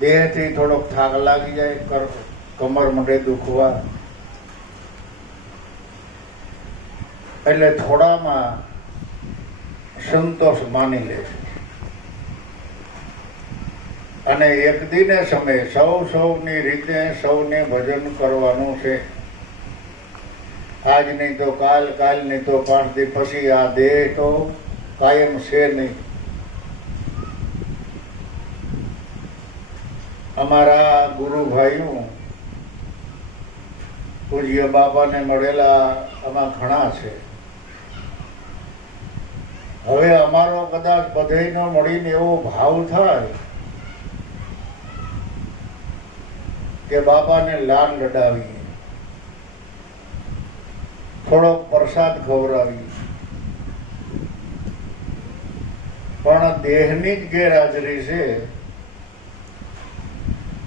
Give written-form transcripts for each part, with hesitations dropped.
દેહથી થોડોક થાક લાગી જાય, કમર મંડે દુખવા, એટલે થોડામાં સંતોષ માની લે અને એક દિને સમયે સૌની રીતે સૌને ભજન કરવાનું છે. આજ નહીં તો કાલ, કાલ નહીં તો 5 દી પછી. આ દેહ તો કાયમ છે નહીં. અમારા ગુરુ ભાઈઓ પૂજ્ય બાપાને મળેલા આમાં ઘણા છે. હવે અમારો કદાચ બધાયનો મળીને એવો ભાવ થાય કે બાપાને લાડ લડાવીએ, થોડોક પ્રસાદ ખવડાવીએ, પણ દેહની જ ગેરહાજરી છે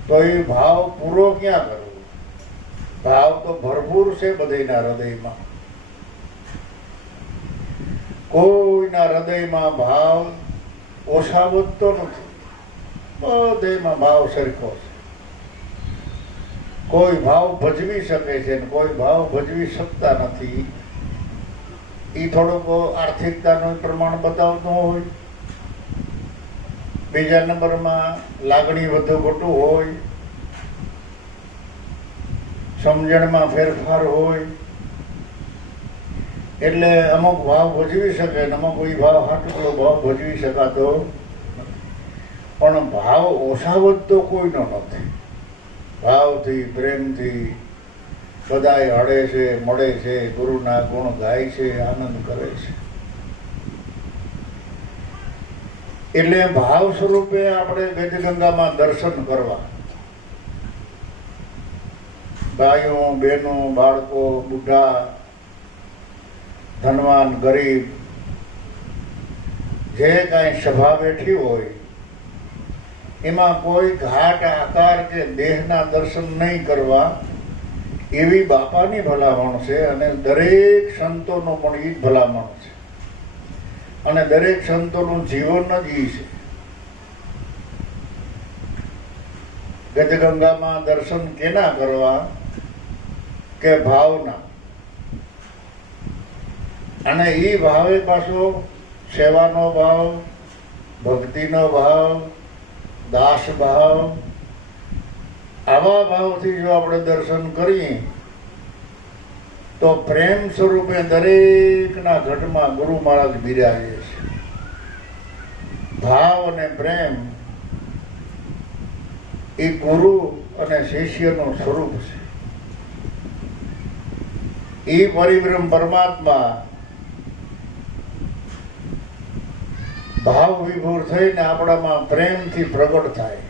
તો એ ભાવ પૂરો ક્યાં કરવો? ભાવ તો ભરપૂર છે બધાના હૃદયમાં. કોઈના હૃદયમાં ભાવ ઓછા વધતો નથી, બધામાં ભાવ સરખો છે. કોઈ ભાવ ભજવી શકે છે ને કોઈ ભાવ ભજવી શકતા નથી. એ થોડુંક આર્થિકતાનું પ્રમાણ બતાવતું હોય, બીજા નંબરમાં લાગણી વધુ ખોટું હોય, સમજણમાં ફેરફાર હોય, એટલે અમુક ભાવ ભજવી શકે ને અમુક કોઈ ભાવ હાટલો ભાવ ભજવી શકાતો, પણ ભાવ ઓછા વધતો કોઈનો નથી. ભાવથી પ્રેમથી બધાય હળે છે, મળે છે, ગુરુના ગુણ ગાય છે, આનંદ કરે છે. એટલે ભાવ સ્વરૂપે આપણે વેદગંગામાં દર્શન કરવા, ભાઈઓ બહેનો બાળકો બુઢા ધનવાન ગરીબ જે કાંઈ સભા બેઠી હોય એમાં કોઈ ઘાટ આકાર કે દેહના દર્શન નહીં કરવા એવી બાપાની ભલામણ છે. અને દરેક સંતોનો પણ એ જ ભલામણ છે અને દરેક સંતોનું જીવન જ એ છે. ગજગંગામાં દર્શન કેના કરવા કે ભાવના, અને એ ભાવે પાછો સેવાનો ભાવ, ભક્તિનો ભાવ, દાસ ભાવ, આવા ભાવથી જો આપણે દર્શન કરીએ તો પ્રેમ સ્વરૂપે દરેકના ઘટમાં ગુરુ મહારાજ બિરાજે છે. ભાવ અને પ્રેમ એ ગુરુ અને શિષ્યનું સ્વરૂપ છે. એ પરિબ્રહ્મ પરમાત્મા ભાવ વિભોર થઈને આપણામાં પ્રેમથી પ્રગટ થાય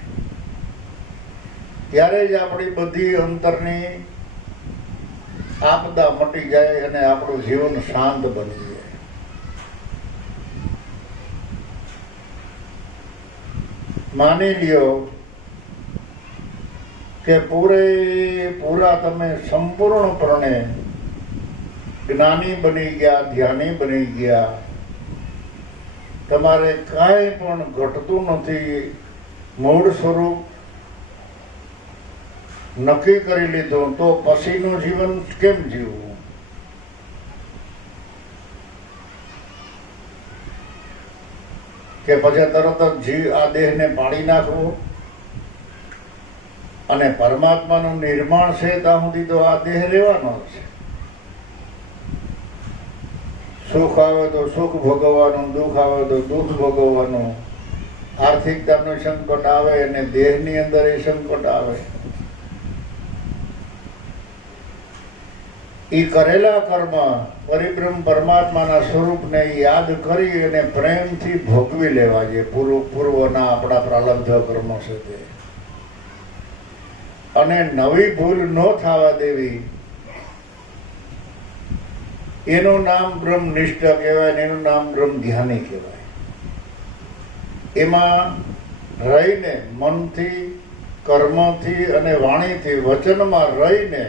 ત્યારે જ આપણી બધી અંતરની આપદા મટી જાય અને આપણું જીવન શાંત બની જાય. માની લ્યો કે પૂરેપૂરા તમે સંપૂર્ણપણે જ્ઞાની બની ગયા, ધ્યાની બની ગયા, તમારે કાંઈ પણ ઘટતું નથી, મૂળ સ્વરૂપ નક્કી કરી લીધું, તો પછીનું જીવન કેમ જીવવું? કે પછી તરત જ આ દેહને પાડી નાખવો? અને પરમાત્માનું નિર્માણ છે ત્યાં સુધી તો આ દેહ રહેવાનો છે. સુખ આવે તો સુખ ભોગવવાનું, દુઃખ આવે તો દુઃખ ભોગવવાનું, આર્થિકતાનું સંકટ આવે અને દેહની અંદર એ સંકટ આવે. એ કરેલા કર્મ પરિબ્રહ્મ પરમાત્માના સ્વરૂપને યાદ કરી અને પ્રેમથી ભોગવી લેવા છે. પૂર્વના આપણા પ્રારબ્ધ કર્મો છે તે, અને નવી ભૂલ ન થવા દેવી. એનું નામ બ્રહ્મનિષ્ઠ કહેવાય ને એનું નામ બ્રહ્મ ધ્યાની કહેવાય. એમાં રહીને મનથી, કર્મથી અને વાણીથી, વચનમાં રહીને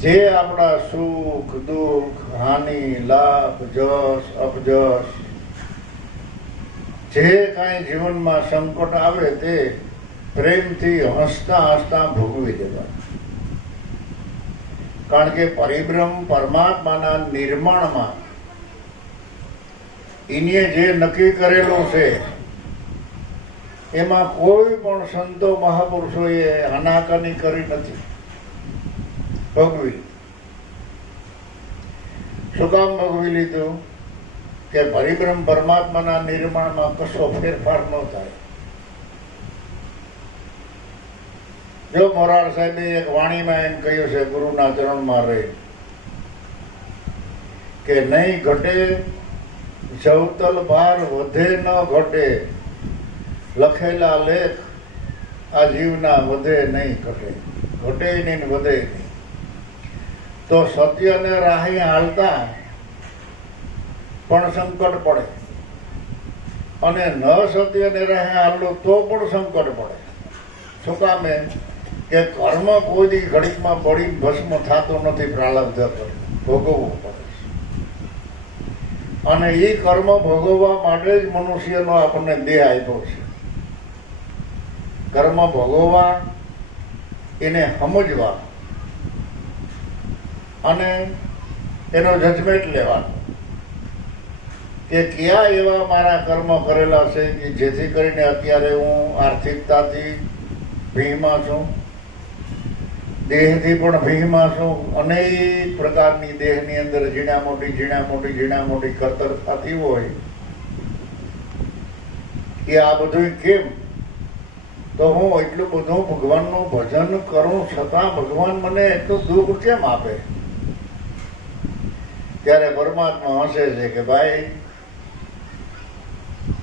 જે આપણા સુખ દુઃખ હાનિ લાભ જસ અપજસ જે કાંઈ જીવનમાં સંકટ આવે તે પ્રેમથી હસતા હસતા ભોગવી દેવા. કારણ કે પરિબ્રહ્મ પરમાત્માના નિર્માણમાં એને જે નક્કી કરેલું છે એમાં કોઈ પણ સંતો મહાપુરુષોએ આનાકાની કરી નથી, ભોગવી. શું કામ ભોગવી લીધું? કે પરિબ્રહ્મ પરમાત્માના નિર્માણમાં કશો ફેરફાર ન થાય. જો મોરાર સાહેબે એક વાણીમાં એમ કહ્યું છે, ગુરુના ચરણમાં રહી, કે નહીં ઘટે જવતલ ભાર વધે ન ઘટે, લખેલા લેખ આ જીવના વધે નહીં ઘટે, ઘટે નહીં વધે નહીં. તો સત્યને રાહે હાલતા પણ સંકટ પડે, અને ન સત્યને રાહે હાલો તો પણ સંકટ પડે. શું કામે? કે કર્મ કોઈ દી ઘડીકમાં પડી ભસ્મ થતો નથી, પ્રારબ્ધ ભોગવવું પડે. અને એ કર્મ ભોગવવા માટે જ મનુષ્યનો આપણને દેહ આપ્યો છે. કર્મ ભોગવવા, એને સમજવા અને એનો જજમેન્ટ લેવાનો કે કયા એવા મારા કર્મ કરેલા છે કે જેથી કરીને અત્યારે હું આર્થિકતાથી ભીમાં છું, દેહથી પણ ભીમાં છું, અનેક પ્રકારની દેહની અંદર ઝીણા મોટી કરતર થતી હોય. કે આ બધું કેમ? તો હું એટલું બધું ભગવાનનું ભજન કરું છતાં ભગવાન મને એટલું દુઃખ કેમ આપે? ત્યારે પરમાત્મા હસે છે કે ભાઈ,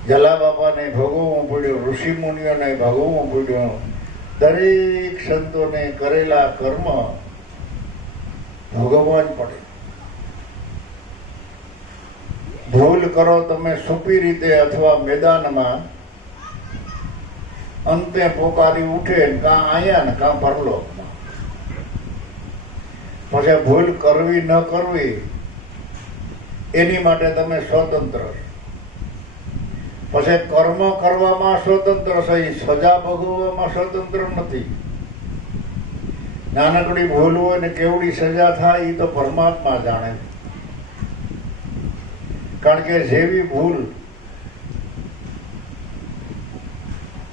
જલા બાપાને ભોગવવું પડ્યું, ઋષિ મુનિઓને ભોગવવું પડ્યું, દરેક સંતોને કરેલા કર્મ ભોગવવા જ પડે. ભૂલ કરો તમે સુપી રીતે અથવા મેદાનમાં, અંતે પોકારી ઉઠે કાં આયા ને કાં પરલોકમાં. પછી ભૂલ કરવી ન કરવી એની માટે તમે સ્વતંત્ર. પછી કર્મ કરવામાં સ્વતંત્ર છે, સજા ભોગવવામાં સ્વતંત્ર નથી. નાનકડી ભૂલ હોય ને કેવડી સજા થાય એ તો પરમાત્મા જાણે. કારણ કે જેવી ભૂલ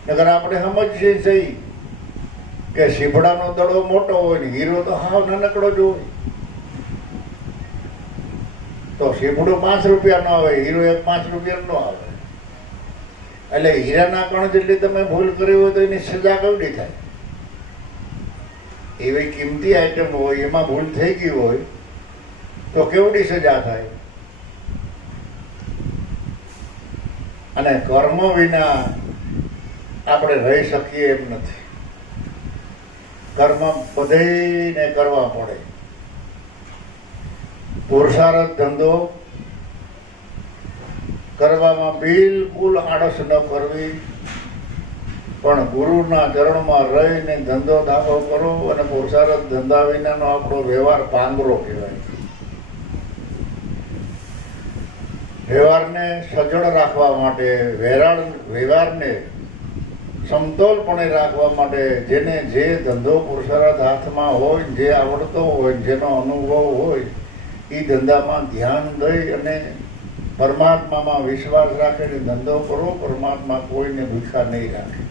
નગર આપણે સમજીએ છીએ કે સીભડાનો દડો મોટો હોય ને હીરો તો હાવ નાનકડો જ હોય. તો સીભડું 5 રૂપિયા નો આવે, હીરો 5 રૂપિયા નો આવે. એટલે હીરાના કણ જેટલી તમે ભૂલ કરી હોય તો એની સજા કેવડી થાય? એવી કિંમતી આઈટમ હોય એમાં ભૂલ થઈ ગઈ હોય તો કેવડી સજા થાય? અને કર્મ વિના આપણે રહી શકીએ એમ નથી. કર્મ બધાને કરવા પડે. પુરુષાર્થ ધંધો કરવામાં બિલકુલ આળસ ન કરવી, પણ ગુરુના ચરણમાં રહીને ધંધો ધાબો કરો. અને પુરુષાર્થ ધંધા વિનાનો આપણો વ્યવહાર પાંગરો કહેવાય. વ્યવહારને સજળ રાખવા માટે, વ્યવહારને સમતોલપણે રાખવા માટે જેને જે ધંધો પુરુષાર્થ હાથમાં હોય, જે આવડતો હોય, જેનો અનુભવ હોય, એ ધંધામાં ધ્યાન દઈ અને પરમાત્મામાં વિશ્વાસ રાખીને ધંધો કરો. પરમાત્મા કોઈને ભૂખા નહીં રાખે.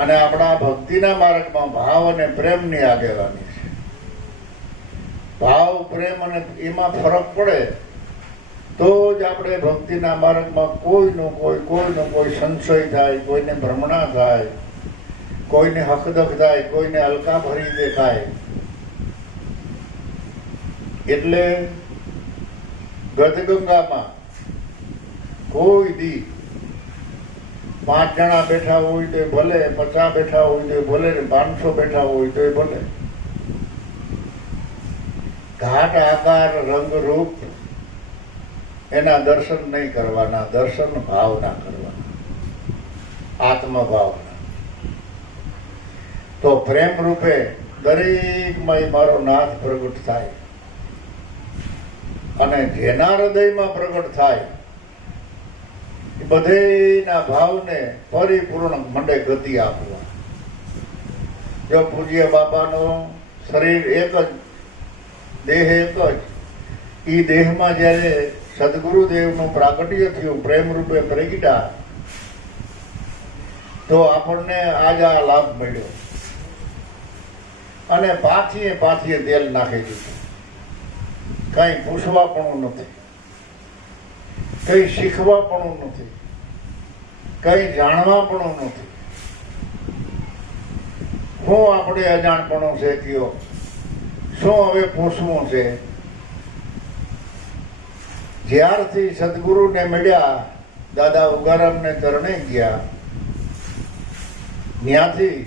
અને આપણા ભક્તિના માર્ગમાં ભાવ અને પ્રેમની આગેવાની છે. ભાવ, પ્રેમ અને એમાં ફરક પડે તો જ આપણે ભક્તિના માર્ગમાં કોઈનો કોઈ સંશય થાય, કોઈને ભ્રમણા થાય, કોઈને હકદક થાય, કોઈને હલકા ભરી દેખાય. એટલે ગદગંગામાં કોઈ દી 5 જણા બેઠા હોય તો ભલે, 50 બેઠા હોય તો ભલે, 500 બેઠા હોય તો ભલે, ઘાટ આકાર રંગ રૂપ એના દર્શન નહીં કરવાના, દર્શન ભાવના કરવાના, આત્મભાવના. તો પ્રેમ રૂપે દરેકમાં મારો નાથ પ્રગટ થાય. અને જેના હૃદયમાં પ્રગટ થાય બધેના ભાવને પરિપૂર્ણ મંડે ગતિ આપવા. જો પૂજ્ય બાપાનો શરીર એક જ, દેહ એક જ, એ દેહમાં જ્યારે સદગુરુદેવનું પ્રાગટ્ય થયું, પ્રેમ રૂપે પ્રગટ્યા, તો આપણને આજ આ લાભ મળ્યો. અને પાથીએ તેલ નાખી દીધું. કઈ પૂછવા પણ નથી, કઈ શીખવા પણ નથી, કઈ જાણવા પણ નથી. શું આપણે અજાણપણું છે કયો? શું હવે પૂછવું છે? જ્યારથી સદગુરુને મળ્યા, દાદા ઉગારામને ચરણે ગયા, ત્યાંથી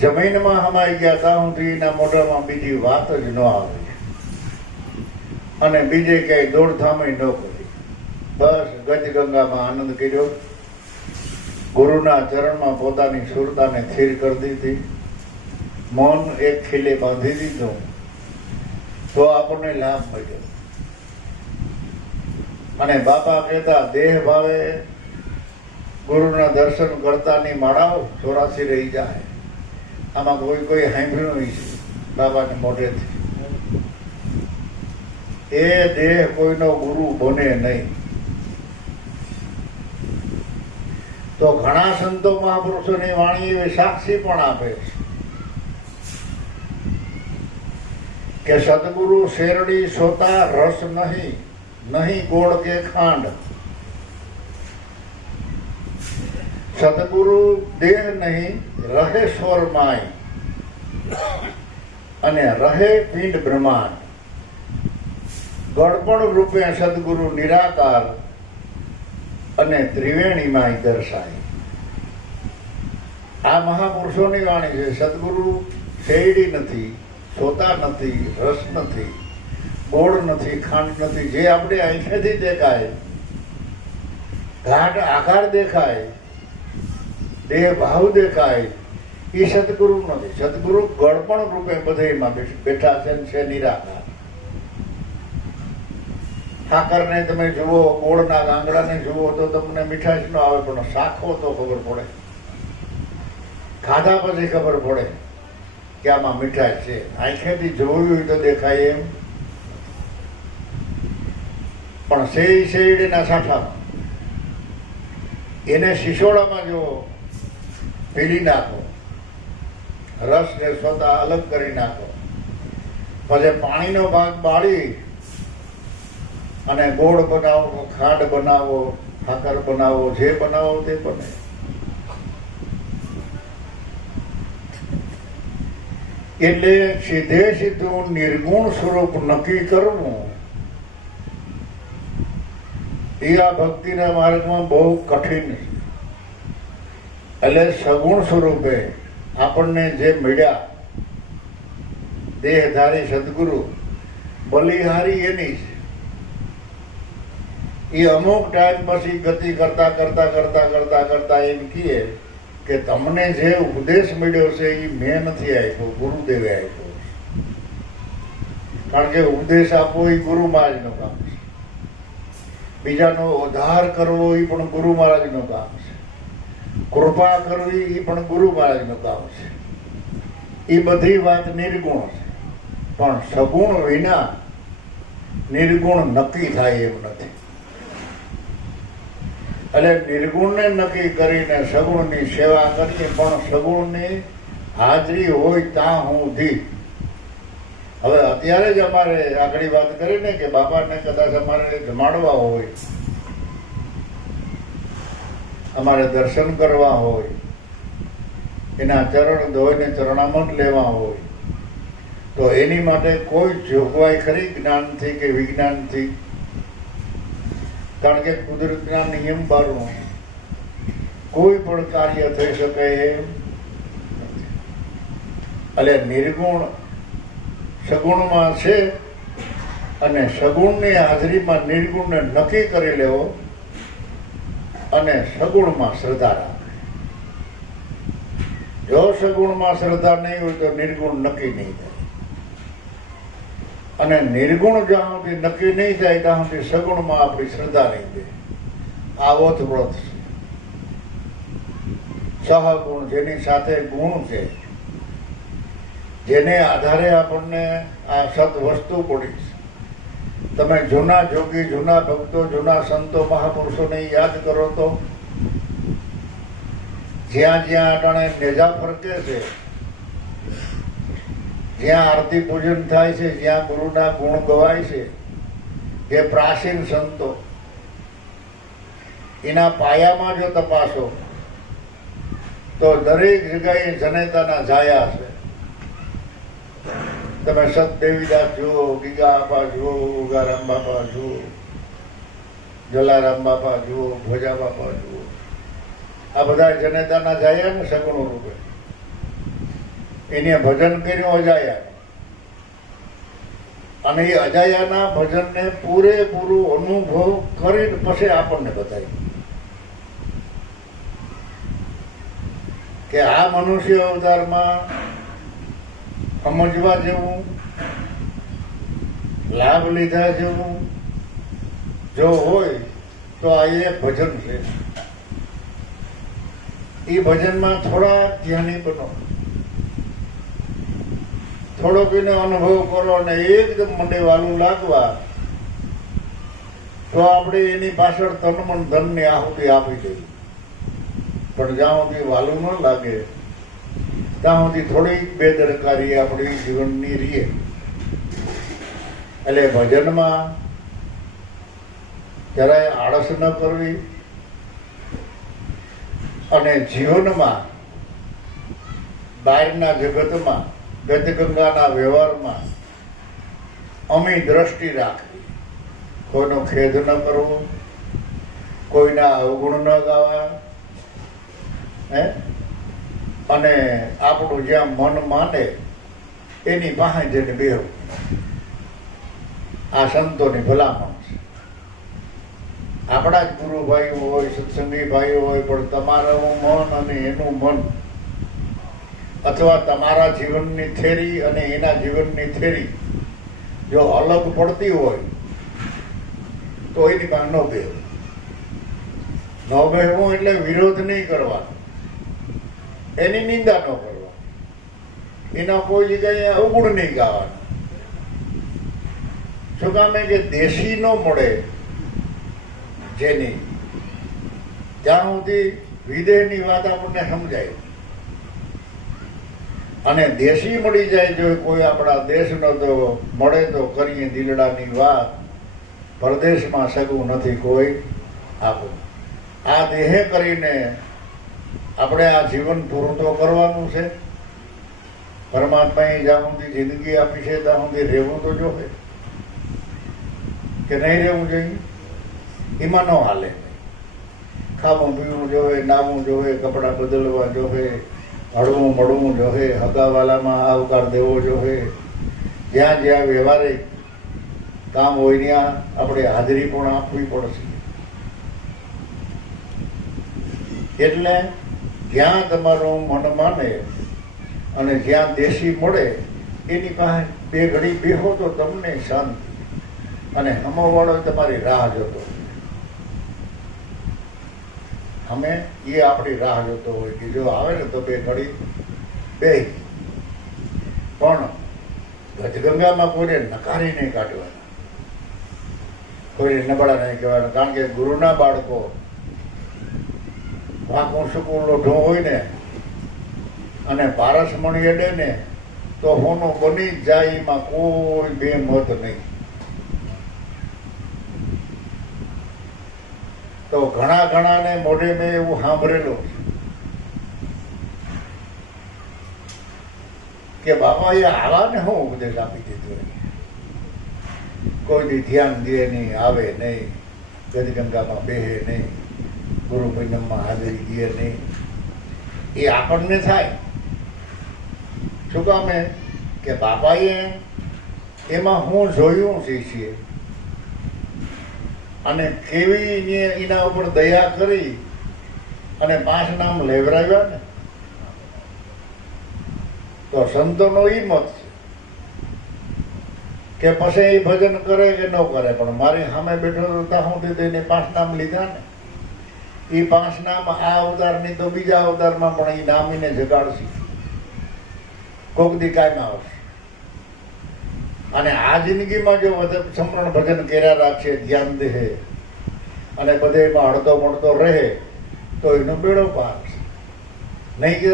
જમીનમાં હમાઈ ગયા ત્યાં સુધી એના મોઢામાં બીજી વાત જ ન આવી અને બીજે ક્યાંય દોડધામ ન કરી. બસ ગજગંગામાં આનંદ કર્યો, ગુરુના ચરણમાં પોતાની સુરતાને સ્થિર કરી દીધી, મૌન એક ખીલે બાંધી દીધું, તો આપણને લાભ મળ્યો. અને બાપા કહેતા, દેહ ભાવે ગુરુના દર્શન કરતાની માળાઓ 84 રહી જાય. આમાં કોઈ સાંભળ્યું છે બાબાને મોઢેથી? એ દેહ કોઈનો ગુરુ બને નહીં. તો ઘણા સંતો મહાપુરુષોની વાણી એવી સાક્ષી પણ આપે છે કે સદગુરુ શેરડી સોતા રસ નહીં, નહીં ગોળ કે ખાંડ. સદગુરુ દેહ નહીં, રહે સ્વર માય અને રહે પિંડ બ્રહ્માંડ. ગળપણ રૂપે સદગુરુ નિરાકાર અને ત્રિવેણીમાં દર્શાય. આ મહાપુરુષોની વાણી છે. સદગુરુ શેરડી નથી, સોતા નથી, રસ નથી, ગોળ નથી, ખાંડ નથી. જે આપણે આંખેથી દેખાય, ઘાટ આકાર દેખાય, દેહ ભાવ દેખાય, એ સદગુરુ નથી. સદગુરુ ગળપણ રૂપે બધેમાં બેઠા છે નિરાકાર. ઠાકરને તમે જુઓ, ગોળના ગાંગડાને જુઓ તો તમને મીઠાશ ન આવે, પણ શાખો તો ખબર પડે, ખાધા પછી ખબર પડે કે આમાં મીઠાશ છે. આંખેથી જોયું હોય તો દેખાય એમ, પણ શેરડીના સાઠામાં એને શિશોડામાં જો પીલી નાખો, રસ ને સ્વતા અલગ કરી નાખો, પછી પાણીનો ભાગ બાળી અને ગોળ બનાવો, ખાંડ બનાવો, સાકર બનાવો, જે બનાવો તે બને. એટલે સીધે સીધું નિર્ગુણ સ્વરૂપ નક્કી કરવું એ આ ભક્તિના માર્ગમાં બહુ કઠિન છે. એટલે સગુણ સ્વરૂપે આપણને જે મળ્યા દેહધારી સદગુરુ, બલિહારી એની છે. એ અમુક ટાઈમ પછી ગતિ કરતા કરતા કરતા કરતા કરતા એમ કહે કે તમને જે ઉપદેશ મળ્યો છે એ મેં નથી આપ્યો, ગુરુદેવે આપ્યો. કારણ કે ઉપદેશ આપવો એ ગુરુ મહારાજનું કામ છે. બીજાનો ઉદ્ધાર કરવો એ પણ ગુરુ મહારાજનું કામ છે. કૃપા કરવી એ પણ ગુરુ મહારાજનું કામ છે. એ બધી વાત નિર્ગુણ છે, પણ સગુણ વિના નિર્ગુણ નક્કી થાય એમ નથી. એટલે નિર્ગુણને નક્કી કરીને સગુણની સેવા કરીએ, પણ સગુણની હાજરી હોય ત્યાં સુધી. હવે અત્યારે જ અમારે આગળ વાત કરીને કે બાપાને કદાચ અમારે જમાડવા હોય, અમારે દર્શન કરવા હોય, એના ચરણ ધોઈને ચરણામૃત લેવા હોય, તો એની માટે કોઈ જોગવાઈ ખરી જ્ઞાનથી કે વિજ્ઞાનથી? કારણ કે કુદરતના નિયમ બહારનું કોઈ પણ કાર્ય થઈ શકે એમ નથી. એટલે નિર્ગુણ સગુણમાં છે અને સગુણની હાજરીમાં નિર્ગુણને નક્કી કરી લેવો અને સગુણમાં શ્રદ્ધા રાખે. જો સગુણમાં શ્રદ્ધા નહીં હોય તો નિર્ગુણ નક્કી નહીં થાય. અને નિર્ગુણ જ્યાં સુધી નક્કી નહીં થાય ત્યાં સુધી સગુણમાં આપણી શ્રદ્ધા નહીં દે. આવો જ વ્રત છે. સહગુણ, જેની સાથે ગુણ છે, જેને આધારે આપણને આ સત વસ્તુ પડી છે. તમે જૂના જોગી, જૂના ભક્તો, જૂના સંતો, મહાપુરુષોને યાદ કરો તો જ્યાં જ્યાં અટાણે નેજા ફરકે છે, જ્યાં આરતી પૂજન થાય છે, જ્યાં ગુરુના ગુણ ગવાય છે, જે પ્રાચીન સંતો, એના પાયામાં જો તપાસો તો દરેક જગ્યાએ જનેતાના જાયા છે. તમે સત દેવીદાસ જુઓ, ગીગા આપા જુઓ, ઉગારામ બાપા જુઓ, જલારામ બાપા જુઓ, ભોજા બાપા જુઓ, આ બધા જનેતાના જાયા ને સગુણ રૂપે. એને ભજન કર્યું અજાયા, અને એ અજાયાના ભજનને પૂરેપૂરું અનુભવ કરીને પછી આપણને બતાવ્યું કે આ મનુષ્ય અવતારમાં સમજવા જેવું, લાભ લીધા જેવું જો હોય તો આ એ ભજન છે. એ ભજનમાં થોડા ધ્યાની બનો, થોડોક એને અનુભવ કરો અને એકદમ મને વાલું લાગવા તો આપણે એની પાછળ તન મન ધનની આહુતિ આપી દઈએ. પણ જ્યાં સુધી વાલું ન લાગે ત્યાં સુધી થોડીક બેદરકારી આપણી જીવનની રીએ. એટલે ભજનમાં જરાય આળસ ન કરવી, અને જીવનમાં બહારના જગતમાં ગતગંગાના વ્યવહારમાં અમી દ્રષ્ટિ રાખવી. કોઈનો ખેદ ન કરવો, કોઈના અવગુણ ન ગાવા, અને આપણું જ્યાં મન માને એની પાસે જઈને બેહવું. આ સંતોની ભલામણ છે. આપણા જ ગુરુ ભાઈઓ હોય, સત્સંગી ભાઈઓ હોય, પણ તમારું મન અને એનું મન, અથવા તમારા જીવનની થેરી અને એના જીવનની થેરી જો અલગ પડતી હોય તો એની પાસે ન બેહવું. ન બેહવું એટલે વિરોધ નહીં કરવાનો, એની નિંદા ન કરવા, એના કોઈ જગ્યાએ અવગુણ નહીં ગાવાના. શું કામે કે દેશી ન મળે જેની, જ્યાં સુધી વિદેહની વાત આપણને સમજાય, અને દેશી મળી જાય જો કોઈ આપણા દેશનો તો મળે તો કરીએ દિલડાની વાત. પરદેશમાં સગું નથી કોઈ આપણું. આ દેહે કરીને આપણે આ જીવન પૂરું તો કરવાનું છે. પરમાત્માએ જ્યાં સુધી જિંદગી આપી છે ત્યાં સુધી રહેવું તો જોવે કે નહીં રહેવું જોઈએ. એમાં ન હાલે. ખાવું પીવું જોવે, નાવું જોવે, કપડાં બદલવા જોવે, હળવું મળવું જોવે, હગાવાલામાં આવકાર દેવો જોવે, જ્યાં જ્યાં વ્યવહારિક કામ હોય ત્યાં આપણે હાજરી પણ આપવી પડશે. એટલે જ્યાં તમારું મન માને અને જ્યાં દેશી મળે એની પાસે બે ઘડી બેહો તો તમને શાંતિ, અને હમવાળો તમારી રાહ જોતો, અમે એ આપણી રાહ જોતો હોય કે જો આવે ને તો બે ઘડી બે. પણ ગજગંગામાં કોઈને નકારી નહીં કાઢવાના, કોઈને નબળા નહીં કહેવાના. કારણ કે ગુરુના બાળકો વાંકું સુકું લોઢું હોય ને અને પારસમણી અડે ને તો હોનું બની જાય, એમાં કોઈ બે મત નહીં. તો ઘણા ને મોઢે મેં એવું સાંભળેલું કે બાપાએ આવા ને હું ઉપદેશ આપી દીધો, કોઈ દી ધ્યાન દે નહીં, આવે નહીં, ગજગંગામાં બેહે નહીં, ગુરુ પૂનમમાં હાજરી દે નહીં. એ આપણને થાય. શું કામે કે બાપાએ એમાં હું જોયું છીએ અને કેવી એના ઉપર દયા કરી અને 5 નામ લેવરાવ્યા ને. તો સંતોનો ઈ મત છે કે પછી એ ભજન કરે કે ન કરે, પણ મારી સામે બેઠો ત્યાં સુધી એને 5 નામ લીધા ને. એ 5 નામ આ અવતારની તો બીજા અવતારમાં પણ એ નામીને જગાડશે, કોક દી કાયમ આવશે. અને આ જિંદગીમાં જો સમરણ ભજન કર્યા રાખશે, ધ્યાન દે અને બધેમાં હળતો મળતો રહે તો એનો બેડો પાર છે. નહીં કે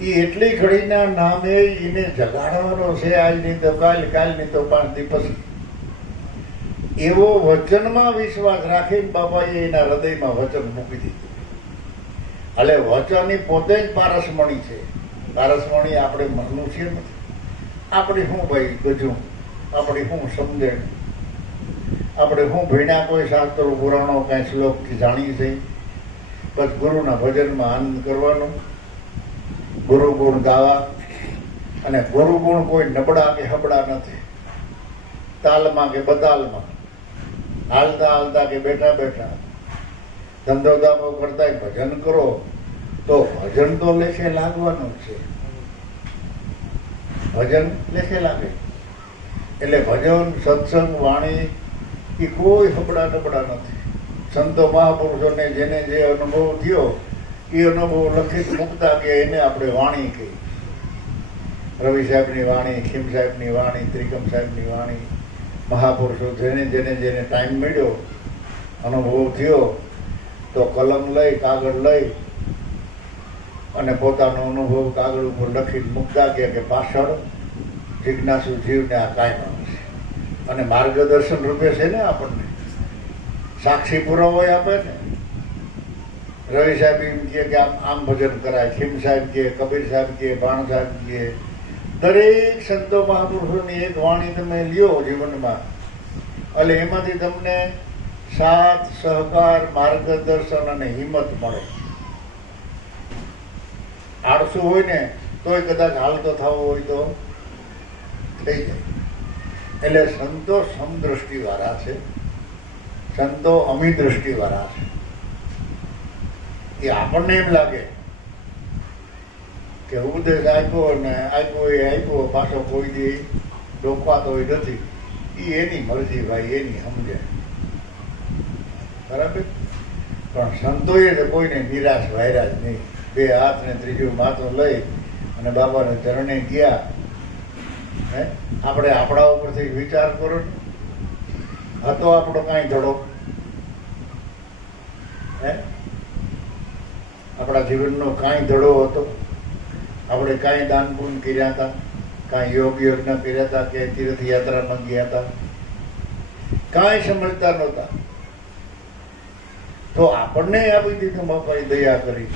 એ એટલી ઘડીના નામે એને જગાડવાનો છે, આજની તો કાલ, કાલની તો 5 દી પછી. એવો વચનમાં વિશ્વાસ રાખીને બાબાએ એના હૃદયમાં વચન મૂકી દીધું. એટલે વચન એ પોતે જ પારસમણી છે. પારસમણી આપણે મનુષ્ય નથી. આપણે શું ભાઈ ગજું, આપણે શું સમજણ, આપણે શું ભણ્યા કોઈ શાસ્ત્રો પુરાણો કાંઈ શ્લોક જાણી છે. બસ ગુરુના ભજનમાં આનંદ કરવાનો, ગુરુ ગુણ ગાવા. અને ગુરુ ગુણ કોઈ નબળા કે હબળા નથી, તાલમાં કે બતાલમાં, હાલતા હાલતા કે બેઠા બેઠા, ધંધો દામો કરતા ભજન કરો તો ભજન તો લેખે લાગવાનું છે. ભજન લેખે લાગે. એટલે ભજન, સત્સંગ, વાણી એ કોઈ હબળા નબળા નથી. સંતો મહાપુરુષોને જેને જે અનુભવ થયો એ અનુભવ લખિત મૂકતા કે એને આપણે વાણી કહી. રવિ સાહેબની વાણી, ખીમ સાહેબની વાણી, ત્રિકમ સાહેબની વાણી, મહાપુરુષો જેને જેને જેને ટાઈમ મળ્યો, અનુભવ થયો તો કલમ લઈ, કાગળ લઈ અને પોતાનો અનુભવ કાગળ ઉપર લખીને મૂકતા કે પાછળ જિજ્ઞાસુ જીવને આ કાયમ આવે છે. અને માર્ગદર્શન રૂપે છે ને આપણને, સાક્ષી પુરાવો આપે ને. રવિ સાહેબ એમ કે આમ આમ ભજન કરાય, ખીમ સાહેબ કે, કબીર સાહેબ કે, ભાણ સાહેબ કે, દરેક સંતો મહાપુરુષોની એક વાણી તમે લ્યો જીવનમાં, એટલે એમાંથી તમને સાથ, સહકાર, માર્ગદર્શન અને હિંમત મળે. આળસુ હોય ને તોય કદાચ હાલતો થવો હોય તો થઈ જાય. એટલે સંતો સમદ્રષ્ટિ વાળા છે, સંતો અમી દ્રષ્ટિ વાળા છે. એ આપણને એમ લાગે કે ઉપદેશ આપ્યો ને આપ્યો પાછો કોઈ દી ડોકવાતો નથી. એ એની મરજી ભાઈ, એની સમજે, બરાબર. પણ સંતોએ તો કોઈને નિરાશ વાયરા જ નહીં. 2 હાથ ને 3જું માથું લઈ અને બાબાને ચરણે ગયા. હે, આપણે આપણા ઉપરથી વિચાર કરો ને, હતો આપણો કાંઈ ધડો? હે, આપણા જીવનનો કાંઈ ધડો હતો? આપણે કાંઈ દાન પુણ્ય કર્યા હતા, કાંઈ યોગ યજ્ઞ કર્યા હતા, કે તીર્થયાત્રામાં ગયા હતા? કાંઈ સમજતા નહોતા. તો આપણને આપી દીધું બાપાએ દયા કરી.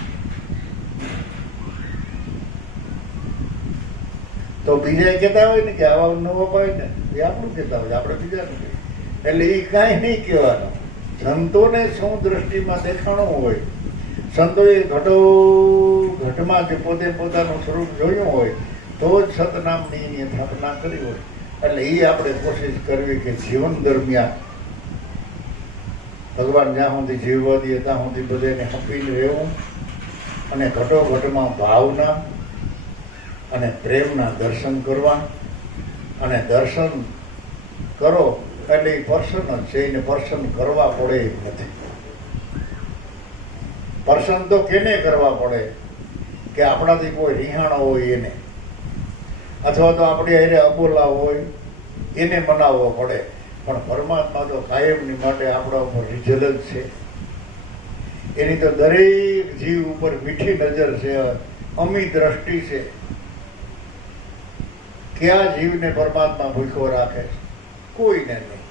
તો બીજા કહેતા હોય ને કે આવા ન અપાય ને, એ આપણું કહેતા હોય, આપણે બીજાનું કહીએ. એટલે એ કાંઈ નહીં કહેવાનું. સંતોને શું દ્રષ્ટિમાં દેખાણું હોય, સંતોએ ઘટમાં જે પોતે પોતાનું સ્વરૂપ જોયું હોય તો જ સતનામની એની સ્થાપના કરી હોય. એટલે એ આપણે કોશિશ કરવી કે જીવન દરમિયાન ભગવાન જ્યાં સુધી જીવવા દે ત્યાં સુધી બધાને હપીને રહેવું, અને ઘટોઘટમાં ભાવના અને પ્રેમના દર્શન કરવા. અને દર્શન કરો એટલે એ પર્સન જ છે, એને પર્સન કરવા પડે એમ નથી. પર્સન તો કેને કરવા પડે કે આપણાથી કોઈ રિહાણો હોય એને, અથવા તો આપણી હારે અબોલા હોય એને મનાવવો પડે. પણ પરમાત્મા તો કાયમની માટે આપણા ઉપર રિઝલ જ છે. એની તો દરેક જીવ ઉપર મીઠી નજર છે, અમી દ્રષ્ટિ છે. કયા જીવને પરમાત્મા ભૂખ્યો રાખે છે? કોઈને નહીં.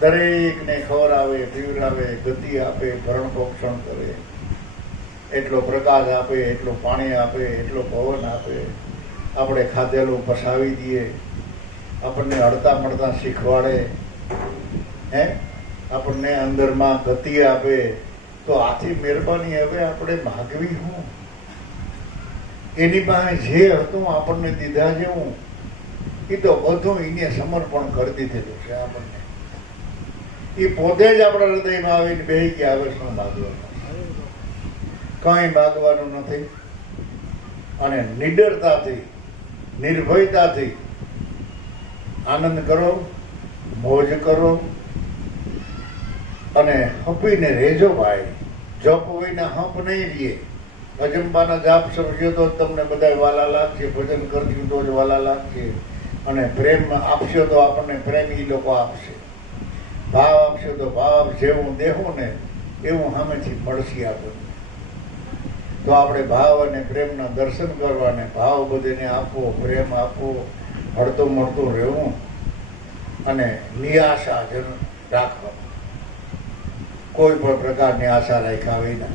દરેકને ખવડાવે, પીવડાવે, ગતિ આપે, ભરણ પોષણ કરે, એટલો પ્રકાશ આપે, એટલું પાણી આપે, એટલો પવન આપે, આપણે ખાધેલું પસાવી દઈએ, આપણને હળતા મળતા શીખવાડે, હે, આપણને અંદરમાં ગતિ આપે. તો આથી મહેરબાની હવે આપણે માગવી હું? એની પાસે જે હતું આપણને દીધા જેવું, એ તો બધું એને સમર્પણ કરી દીધેલું છે આપણને. એ પોતે જ આપણા હૃદયમાં આવીને બેસી ગયા, હવે શું માગવાનું? કંઈ માગવાનું નથી. અને નિડરતાથી, નિર્ભયતાથી આનંદ કરો, મોજ કરો, અને હપીને રહેજો ભાઈ. જપ વિના હંપ નહીં રહીએ. અજંબાના જાપ સમજો તો તમને બધા વાલા લાગશે, ભજન કરજો તો જ વાલા લાગશે, અને પ્રેમ આપશો તો આપણને પ્રેમ એ લોકો આપશે, ભાવ આપશો તો ભાવ જેવું દેવું ને એવું સામેથી મળશે આપણને. તો આપણે ભાવ અને પ્રેમના દર્શન કરવાને, ભાવ બધાને આપવો, પ્રેમ આપવો, હળતું મળતું રહેવું અને નિરાશા જ રાખવા, કોઈ પણ પ્રકારની આશા રાખ્યા વિના.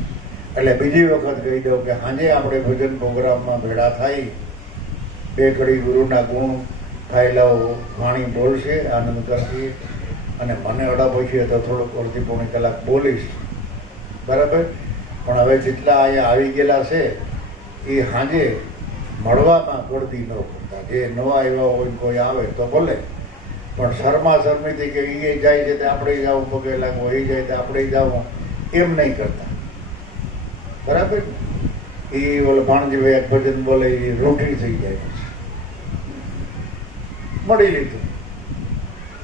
એટલે બીજી વખત કહી દઉં કે સાંજે આપણે ભજન પ્રોગ્રામમાં ભેળા થઈ, બે ઘડી ગુરુના ગુણ ખાયેલાઓ વાણી બોલશે, આનંદ કરશે, અને મને અડા પૂછીએ તો થોડુંક અડધી પોણી કલાક બોલીશ, બરાબર. પણ હવે જેટલા અહીંયા આવી ગયેલા છે એ સાંજે મળવામાં ગળદી ન કરતા. જે ન આવ્યા હોય કોઈ આવે તો બોલે, પણ શર્મા શર્મીથી કે એ જાય છે તો આપણે જવું, પગે લાગવું, એ જાય તો આપણે જવું, એમ નહીં કરતા, બરાબર. એ ઓલે ભાણજીભાઈ એક ભજન બોલે એ રૂઢી થઈ જાય, મળી લીધું,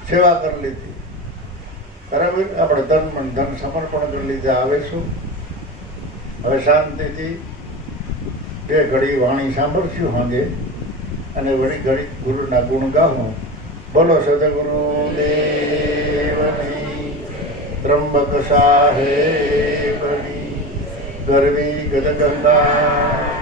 સેવા કરી લીધી, બરાબર. આપણે તન મન ધન સમર્પણ કરી લીધા. આવે શું હવે શાંતિથી બે ઘડી વાણી સાંભળશું સાંજે, અને વળી ઘડી ગુરુના ગુણ ગાવું. બોલો સદગુરુ દેવની, ત્રંબક સાહેબની, ગરવી ગદગંગા